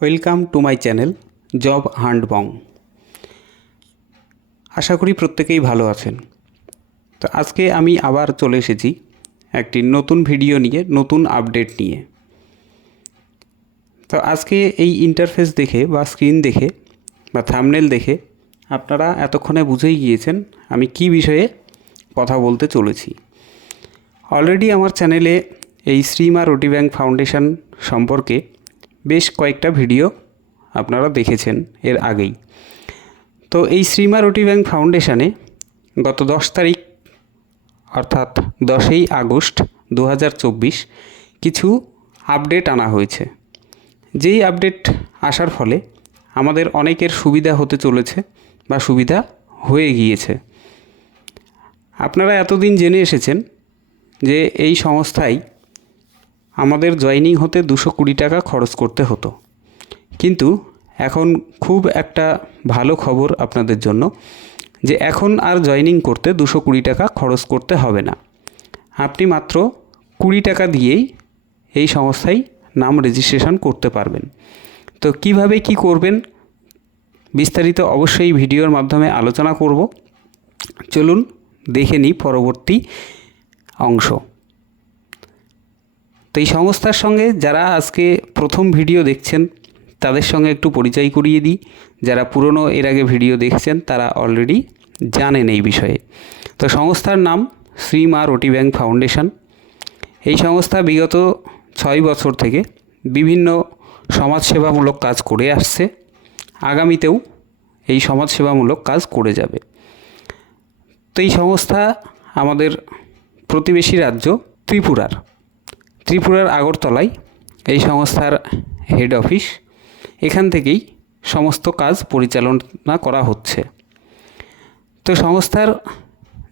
Welcome to my channel job hunt Bong. আশা করি প্রত্যেকেই ভালো আছেন। তো আজকে আমি আবার চলে এসেছি একটি নতুন ভিডিও নিয়ে, নতুন আপডেট নিয়ে। তো আজকে এই ইন্টারফেস দেখে বা স্ক্রিন দেখে বা থাম্বনেল দেখে আপনারা এতক্ষণে বুঝেই গিয়েছেন আমি কি বিষয়ে কথা বলতে চলেছি। অলরেডি আমার চ্যানেলে এই শ্রী মা রুটি ব্যাংক ফাউন্ডেশন সম্পর্কে বেশ কয়েকটা ভিডিও আপনারা দেখেছেন এর আগেই। তো এই শ্রী মা রুটি ব্যাংক ফাউন্ডেশনে গত 10 তারিখ অর্থাৎ 10ই আগস্ট 2024 কিছু আপডেট আনা হয়েছে। যেই আপডেট আসার ফলে আমাদের অনেকের সুবিধা হতে চলেছে বা সুবিধা হয়ে গিয়েছে। আপনারা এতদিন জেনে এসেছেন যে এই সংস্থায় আমাদের জয়েনিং হতে 220 টাকা খরচ করতে হতো, কিন্তু এখন খুব একটা ভালো খবর আপনাদের জন্য যে এখন আর জয়েনিং করতে 220 টাকা খরচ করতে হবে না। আপনি মাত্র 20 টাকা দিয়েই এই সংস্থায় নাম রেজিস্ট্রেশন করতে পারবেন। তো কিভাবে কি করবেন বিস্তারিত অবশ্যই ভিডিওর মাধ্যমে আলোচনা করব। চলুন দেখে নিই পরবর্তী অংশ। তো এই সংস্থার সঙ্গে যারা আজকে প্রথম ভিডিও দেখছেন তাদের সঙ্গে একটু পরিচয় করিয়ে দিই। যারা পুরনো এর আগে ভিডিও দেখছেন তারা অলরেডি জানেন এই বিষয়ে। তো সংস্থার নাম শ্রী মা রুটি ব্যাংক ফাউন্ডেশন। এই সংস্থা বিগত 6 বছর থেকে বিভিন্ন সমাজসেবামূলক কাজ করে আসছে, আগামীতেও এই সমাজসেবামূলক কাজ করে যাবে। তো এই সংস্থা আমাদের প্রতিবেশী রাজ্য ত্রিপুরার আগরতলায় এই সংস্থার হেড অফিস। এখান থেকেই সমস্ত কাজ পরিচালনা করা হচ্ছে। তো সংস্থার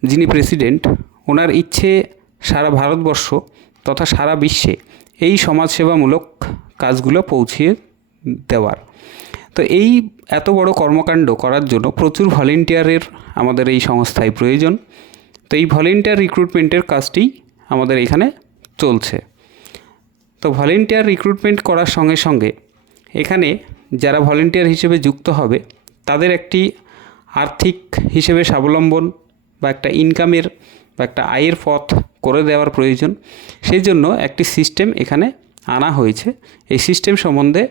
যিনি প্রেসিডেন্ট, ওনার ইচ্ছে সারা ভারতবর্ষ তথা সারা বিশ্বে এই সমাজসেবামূলক কাজগুলো পৌঁছিয়ে দেওয়ার। তো এই এত বড় কর্মকাণ্ড করার জন্য প্রচুর ভলেন্টিয়ারের আমাদের এই সংস্থায় প্রয়োজন। তো এই ভলেন্টিয়ার রিক্রুটমেন্টের কাজটি আমাদের এখানে চলছে। তো ভলেন্টিয়ার রিক্রুটমেন্ট করার সঙ্গে সঙ্গে এখানে যারা ভলেন্টিয়ার হিসেবে যুক্ত হবে তাদের একটি আর্থিক হিসেবে স্বাবলম্বন বা একটা ইনকামের বা একটা আয়ের পথ করে দেওয়ার প্রয়োজন। সেই জন্য একটি সিস্টেম এখানে আনা হয়েছে। এই সিস্টেম সম্বন্ধে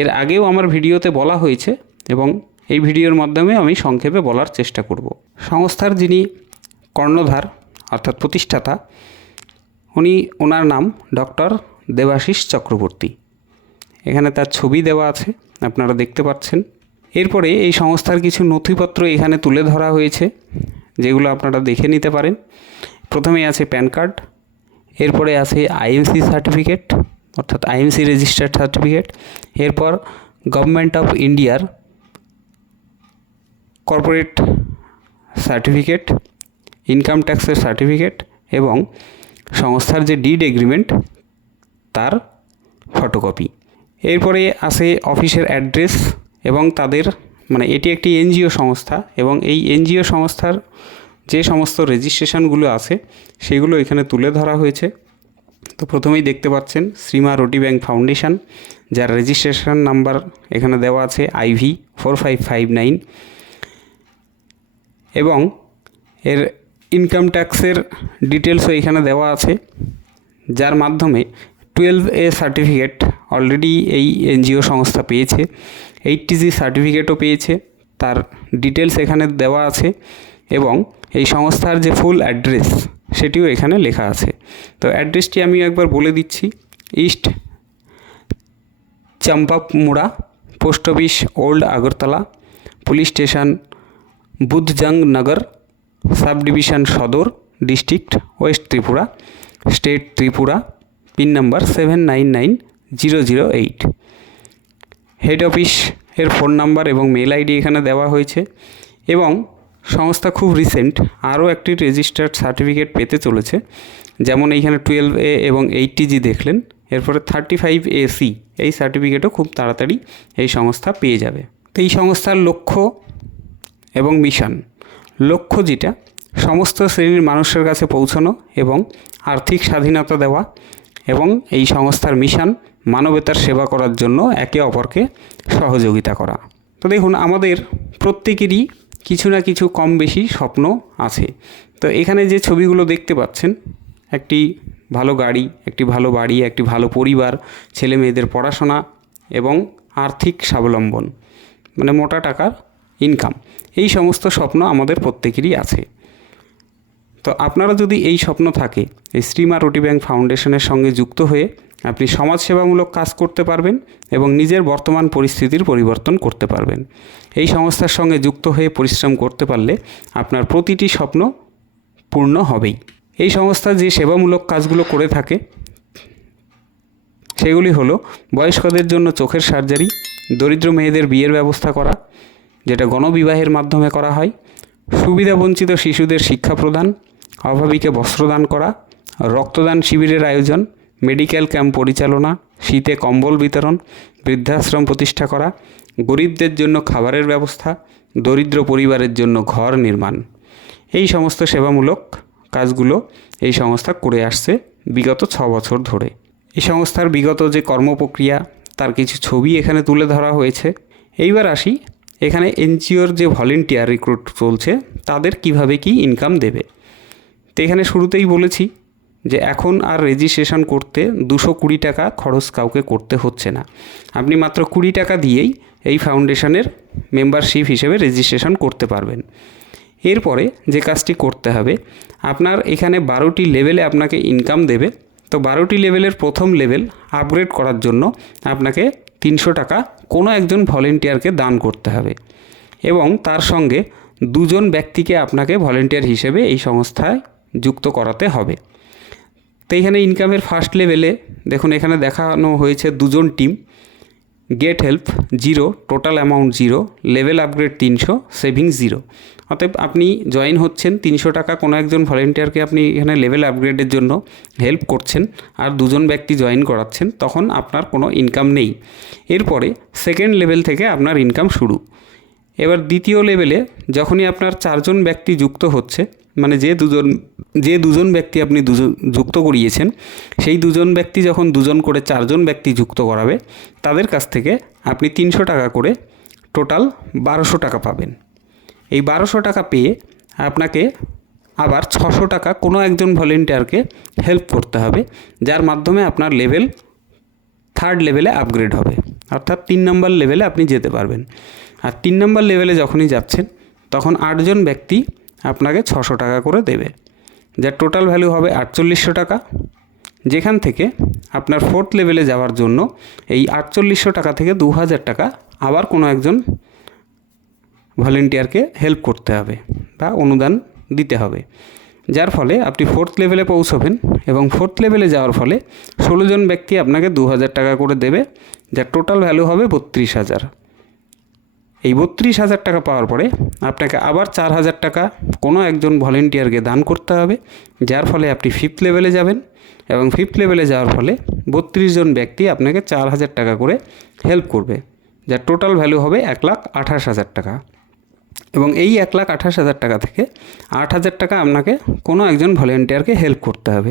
এর আগেও আমার ভিডিওতে বলা হয়েছে এবং এই ভিডিওর মাধ্যমে আমি সংক্ষেপে বলার চেষ্টা করব। সংস্থার যিনি কর্ণধার অর্থাৎ প্রতিষ্ঠাতা, ওনার নাম ডক্টর দেবাশিস চক্রবর্তী। এখানে তার ছবি দেওয়া আছে, আপনারা দেখতে পাচ্ছেন। এরপরে এই সংস্থার কিছু নথিপত্র এখানে তুলে ধরা হয়েছে, যেগুলো আপনারা দেখে নিতে পারেন। প্রথমেই আছে প্যান কার্ড, এরপরে আছে আইএমসি সার্টিফিকেট অর্থাৎ আইএমসি রেজিস্টার্ড সার্টিফিকেট, এরপর গভর্নমেন্ট অফ ইন্ডিয়ার কর্পোরেট সার্টিফিকেট, ইনকাম ট্যাক্সের সার্টিফিকেট এবং সংস্থার যে ডিড এগ্রিমেন্ট তার ফটোকপি। এরপরে আছে অফিসের অ্যাড্রেস এবং তাদের এটি একটি এনজিও সংস্থা এবং এই এনজিও সংস্থার যে সমস্ত রেজিস্ট্রেশনগুলো আছে সেগুলো এখানে তুলে ধরা হয়েছে। তো প্রথমেই দেখতে পাচ্ছেন শ্রী মা রুটি ব্যাংক ফাউন্ডেশন, যার রেজিস্ট্রেশন নাম্বার এখানে দেওয়া আছে IV 4559 এবং এর ইনকাম ট্যাক্সের ডিটেলসও এখানে দেওয়া আছে, যার মাধ্যমে 12A সার্টিফিকেট অলরেডি এই এনজিও সংস্থা পেয়েছে, 80G সার্টিফিকেটও পেয়েছে, তার ডিটেলস এখানে দেওয়া আছে এবং এই সংস্থার যে ফুল অ্যাড্রেস সেটিও এখানে লেখা আছে। তো অ্যাড্রেসটি আমি একবার বলে দিচ্ছি। East Champamura, post office old Agartala, police station Budhjung Nagar, sub division Sadar, district west Tripura, state Tripura, pin number 799008। Head office এর ফোন নাম্বার এবং মেল আইডি এখানে দেওয়া হয়েছে এবং সংস্থা খুব রিসেন্ট আরও একটি রেজিস্টার্ড সার্টিফিকেট পেতে চলেছে। যেমন এইখানে 12A এবং 80G দেখলেন, এরপরে 35AC এই সার্টিফিকেটও খুব তাড়াতাড়ি এই সংস্থা পেয়ে যাবে। তো এই সংস্থার লক্ষ্য এবং মিশন, লক্ষ্য যেটা সমস্ত শ্রেণীর মানুষের কাছে পৌঁছানো এবং আর্থিক স্বাধীনতা দেওয়া এবং এই সংস্থার মিশন মানবতার সেবা করার জন্য একে অপরকে সহযোগিতা করা। তো দেখুন, আমাদের প্রত্যেকেরই কিছু না কিছু কম বেশি স্বপ্ন আছে। তো এখানে যে ছবিগুলো দেখতে পাচ্ছেন, একটি ভালো গাড়ি, একটি ভালো বাড়ি, একটি ভালো পরিবার, ছেলে মেয়েদের পড়াশোনা এবং আর্থিক স্বাবলম্বন, মানে মোটা টাকার ইনকাম, এই সমস্ত স্বপ্ন আমাদের প্রত্যেকেরই আছে। তো আপনারা যদি এই স্বপ্ন থাকে, এই শ্রীমা রুটি ব্যাংক ফাউন্ডেশনের সঙ্গে যুক্ত হয়ে আপনি সমাজসেবামূলক কাজ করতে পারবেন এবং নিজের বর্তমান পরিস্থিতির পরিবর্তন করতে পারবেন। এই সংস্থার সঙ্গে যুক্ত হয়ে পরিশ্রম করতে পারলে আপনার প্রতিটি স্বপ্ন পূর্ণ হবেই। এই সংস্থা যে সেবামূলক কাজগুলো করে থাকে সেগুলি হলো বয়স্কদের জন্য চোখের সার্জারি, দরিদ্র মেয়েদের বিয়ের ব্যবস্থা করা, যেটা গণবিবাহের মাধ্যমে করা হয়, সুবিধাবঞ্চিত শিশুদের শিক্ষা প্রদান, অভাবীকে বস্ত্রদান করা, রক্তদান শিবিরের আয়োজন, মেডিকেল ক্যাম্প পরিচালনা, শীতে কম্বল বিতরণ, বৃদ্ধাশ্রম প্রতিষ্ঠা করা, গরিবদের জন্য খাবারের ব্যবস্থা, দরিদ্র পরিবারের জন্য ঘর নির্মাণ। এই সমস্ত সেবামূলক কাজগুলো এই সংস্থা করে আসছে বিগত 6 বছর ধরে। এই সংস্থার বিগত যে কর্মপ্রক্রিয়া তার কিছু ছবি এখানে তুলে ধরা হয়েছে। এইবার আসি, এখানে এনজিওর যে ভলেন্টিয়ার রিক্রুট চলছে তাদের কিভাবে কি ইনকাম দেবে। তো এখানে শুরুতেই বলেছি যে এখন আর রেজিস্ট্রেশন করতে 220 টাকা খরচ কাউকে করতে হচ্ছে না। আপনি মাত্র 20 টাকা দিয়েই এই ফাউন্ডেশনের মেম্বারশিপ হিসেবে রেজিস্ট্রেশন করতে পারবেন। এরপরে যে কাজটি করতে হবে, আপনার এখানে 12টি লেভেলে আপনাকে ইনকাম দেবে। তো 12টি লেভেলের প্রথম লেভেল আপগ্রেড করার জন্য আপনাকে 300 টাকা কোনো একজন ভলেন্টিয়ারকে দান করতে হবে এবং তার সঙ্গে 2 জন ব্যক্তিকে আপনাকে ভলেন্টিয়ার হিসেবে এই সংস্থায় যুক্ত করাতে হবে। তো এখানে ইনকামের ফার্স্ট লেভেলে দেখুন, এখানে দেখানো হয়েছে 2 জন team, get help 0, total amount 0, level upgrade 300, savings 0। অতএব আপনি জয়েন হচ্ছেন, 300 টাকা কোনো একজন ভলেন্টিয়ারকে আপনি এখানে লেভেল আপগ্রেডের জন্য হেল্প করছেন আর 2 জন ব্যক্তি জয়েন করাচ্ছেন, তখন আপনার কোনো ইনকাম নেই। এরপরে সেকেন্ড লেভেল থেকে আপনার ইনকাম শুরু। এবার দ্বিতীয় লেভেলে যখনই আপনার 4 জন ব্যক্তি যুক্ত হচ্ছে, মানে যে দুজন ব্যক্তি আপনি যুক্ত করিয়েছেন সেই 2 জন ব্যক্তি যখন 2 জন করে 4 জন ব্যক্তি যুক্ত করাবে, তাদের কাছ থেকে আপনি 300 টাকা করে টোটাল 1200 টাকা পাবেন। এই 1200 টাকা পেয়ে আপনাকে আবার 600 টাকা কোনো একজন ভলেন্টিয়ারকে হেল্প করতে হবে, যার মাধ্যমে আপনার লেভেল 3rd লেভেলে আপগ্রেড হবে, অর্থাৎ 3 নম্বর লেভেলে আপনি যেতে পারবেন। আর 3 নম্বর লেভেলে যখনই যাচ্ছেন তখন 8 জন ব্যক্তি আপনাকে 600 টাকা করে দেবে, যার টোটাল ভ্যালু হবে 4800 টাকা। যেখান থেকে আপনার 4th লেভেলে যাওয়ার জন্য এই 4800 টাকা থেকে 2000 টাকা আবার কোনো একজন ভলেন্টিয়ারকে হেল্প করতে হবে বা অনুদান দিতে হবে, যার ফলে আপনি 4th লেভেলে পৌঁছবেন এবং 4th লেভেলে যাওয়ার ফলে 16 জন ব্যক্তি আপনাকে 2000 টাকা করে দেবে, যার টোটাল ভ্যালু হবে 32,000। এই 32,000 টাকা পাওয়ার পরে আপনাকে আবার 4000 টাকা কোনো একজন ভলেন্টিয়ারকে দান করতে হবে, যার ফলে আপনি 5th লেভেলে যাবেন এবং 5th লেভেলে যাওয়ার ফলে 32 জন ব্যক্তি আপনাকে 4000 টাকা করে হেল্প করবে, যার টোটাল ভ্যালু হবে 1,28,000 টাকা। এবং এই 1,28,000 টাকা থেকে 8,000 টাকা আপনাকে কোনো একজন ভলেন্টিয়ারকে হেল্প করতে হবে,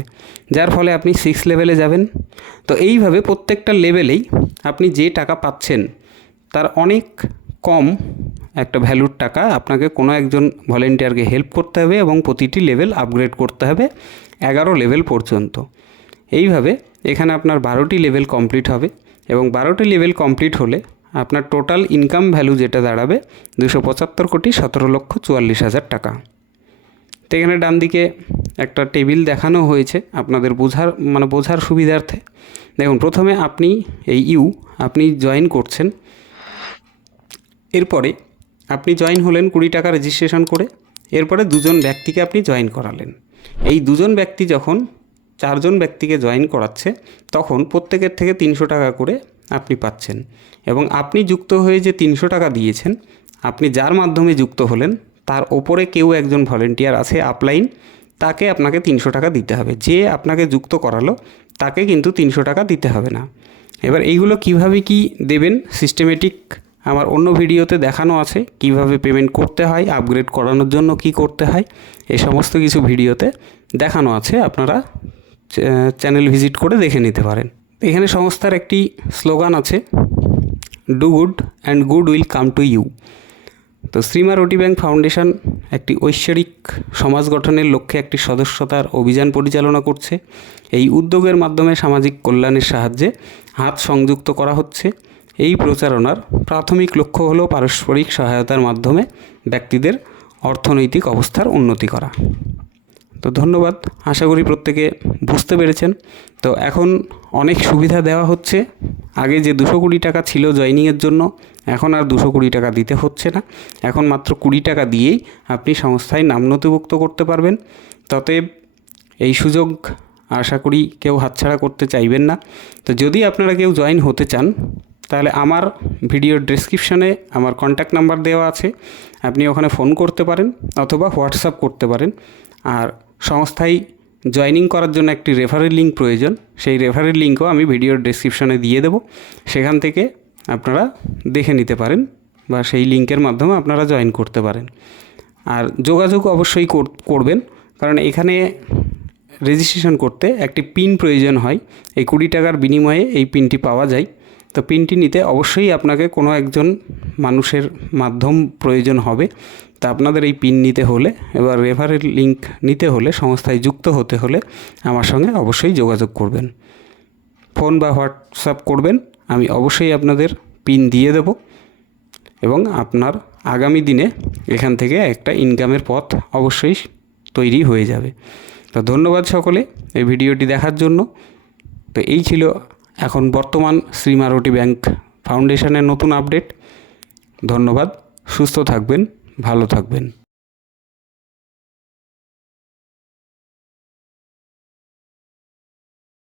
যার ফলে আপনি 6th লেভেলে যাবেন। তো এইভাবে প্রত্যেকটা লেভেলেই আপনি যে টাকা পাচ্ছেন তার অনেক কম একটা ভ্যালুর টাকা আপনাকে কোনো একজন ভলেন্টিয়ারকে হেল্প করতে হবে এবং প্রতিটি লেভেল আপগ্রেড করতে হবে 11 লেভেল পর্যন্ত। এইভাবে এখানে আপনার 12টি লেভেল কমপ্লিট হবে এবং 12টি লেভেল কমপ্লিট হলে আপনার টোটাল ইনকাম ভ্যালু যেটা দাঁড়াবে 275,40,44,000 টাকা। তো এখানে ডান দিকে একটা টেবিল দেখানো হয়েছে আপনাদের বোঝার সুবিধার্থে। দেখুন, প্রথমে আপনি আপনি জয়েন করছেন, এরপরে আপনি জয়েন হলেন 20 টাকা রেজিস্ট্রেশন করে, এরপরে 2 জন ব্যক্তিকে আপনি জয়েন করালেন। এই 2 জন ব্যক্তি যখন 4 জন ব্যক্তিকে জয়েন করাচ্ছে তখন প্রত্যেকের থেকে 300 টাকা করে আপনি পাচ্ছেন এবং আপনি যুক্ত হয়ে যে 300 টাকা দিয়েছেন, আপনি যার মাধ্যমে যুক্ত হলেন তার ওপরে কেউ একজন ভলেন্টিয়ার আছে আপলাইন, তাকে আপনাকে 300 টাকা দিতে হবে। যে আপনাকে যুক্ত করালো তাকে কিন্তু 300 টাকা দিতে হবে না। এবার এইগুলো কিভাবে কি দেবেন সিস্টেমেটিক আমার অন্য ভিডিওতে দেখানো আছে, কিভাবে পেমেন্ট করতে হয়, আপগ্রেড করানোর জন্য কি করতে হয়, এই সমস্ত কিছু ভিডিওতে দেখানো আছে, আপনারা চ্যানেল ভিজিট করে দেখে নিতে পারেন। এখানে সংস্থার একটি স্লোগান আছে, do good and good will come to you. তো শ্রীমা রুটি ব্যাংক ফাউন্ডেশন একটি ঐশ্বরিক সমাজ গঠনের লক্ষ্যে একটি সদস্যতার অভিযান পরিচালনা করছে। এই উদ্যোগের মাধ্যমে সামাজিক কল্যাণের সাহায্যে হাত সংযুক্ত করা হচ্ছে। এই প্রচারণার প্রাথমিক লক্ষ্য হলো পারস্পরিক সহায়তার মাধ্যমে ব্যক্তিদের অর্থনৈতিক অবস্থার উন্নতি করা। তো ধন্যবাদ, আশা করি প্রত্যেকে বুঝতে পেরেছেন। তো এখন অনেক সুবিধা দেওয়া হচ্ছে। আগে যে 220 টাকা ছিল জয়েনিংয়ের জন্য, এখন আর 220 টাকা দিতে হচ্ছে না। এখন মাত্র 20 টাকা দিয়েই আপনি সংস্থায় নাম নথিভুক্ত করতে পারবেন। ততএব এই সুযোগ আশা করি কেউ হাতছাড়া করতে চাইবেন না। তো যদি আপনারা কেউ জয়েন হতে চান, তাহলে আমার ভিডিওর ডেসক্রিপশানে আমার কন্ট্যাক্ট নাম্বার দেওয়া আছে, আপনি ওখানে ফোন করতে পারেন অথবা হোয়াটসঅ্যাপ করতে পারেন। আর সংস্থায় জয়েনিং করার জন্য একটি রেফারেল লিঙ্ক প্রয়োজন, সেই রেফারেল লিঙ্কও আমি ভিডিওর ডেসক্রিপশানে দিয়ে দেবো। সেখান থেকে আপনারা দেখে নিতে পারেন বা সেই লিঙ্কের মাধ্যমে আপনারা জয়েন করতে পারেন। আর যোগাযোগ অবশ্যই করবেন, কারণ এখানে রেজিস্ট্রেশন করতে একটি পিন প্রয়োজন হয়। এই 20 টাকার বিনিময়ে এই পিনটি পাওয়া যায়। তো পিনটি নিতে অবশ্যই আপনাকে কোনো একজন মানুষের মাধ্যম প্রয়োজন হবে। তা আপনাদের এই পিন নিতে হলে, এবার রেফারেল লিঙ্ক নিতে হলে, সংস্থায় যুক্ত হতে হলে আমার সঙ্গে অবশ্যই যোগাযোগ করবেন। ফোন বা হোয়াটসঅ্যাপ করবেন, আমি অবশ্যই আপনাদের পিন দিয়ে দেব এবং আপনার আগামী দিনে এখান থেকে একটা ইনকামের পথ অবশ্যই তৈরি হয়ে যাবে। তো ধন্যবাদ সকলে এই ভিডিওটি দেখার জন্য। তো এই ছিল এখন বর্তমান শ্রীমা রুটি ব্যাংক ফাউন্ডেশনের নতুন আপডেট। ধন্যবাদ, সুস্থ থাকবেন, ভালো থাকবেন।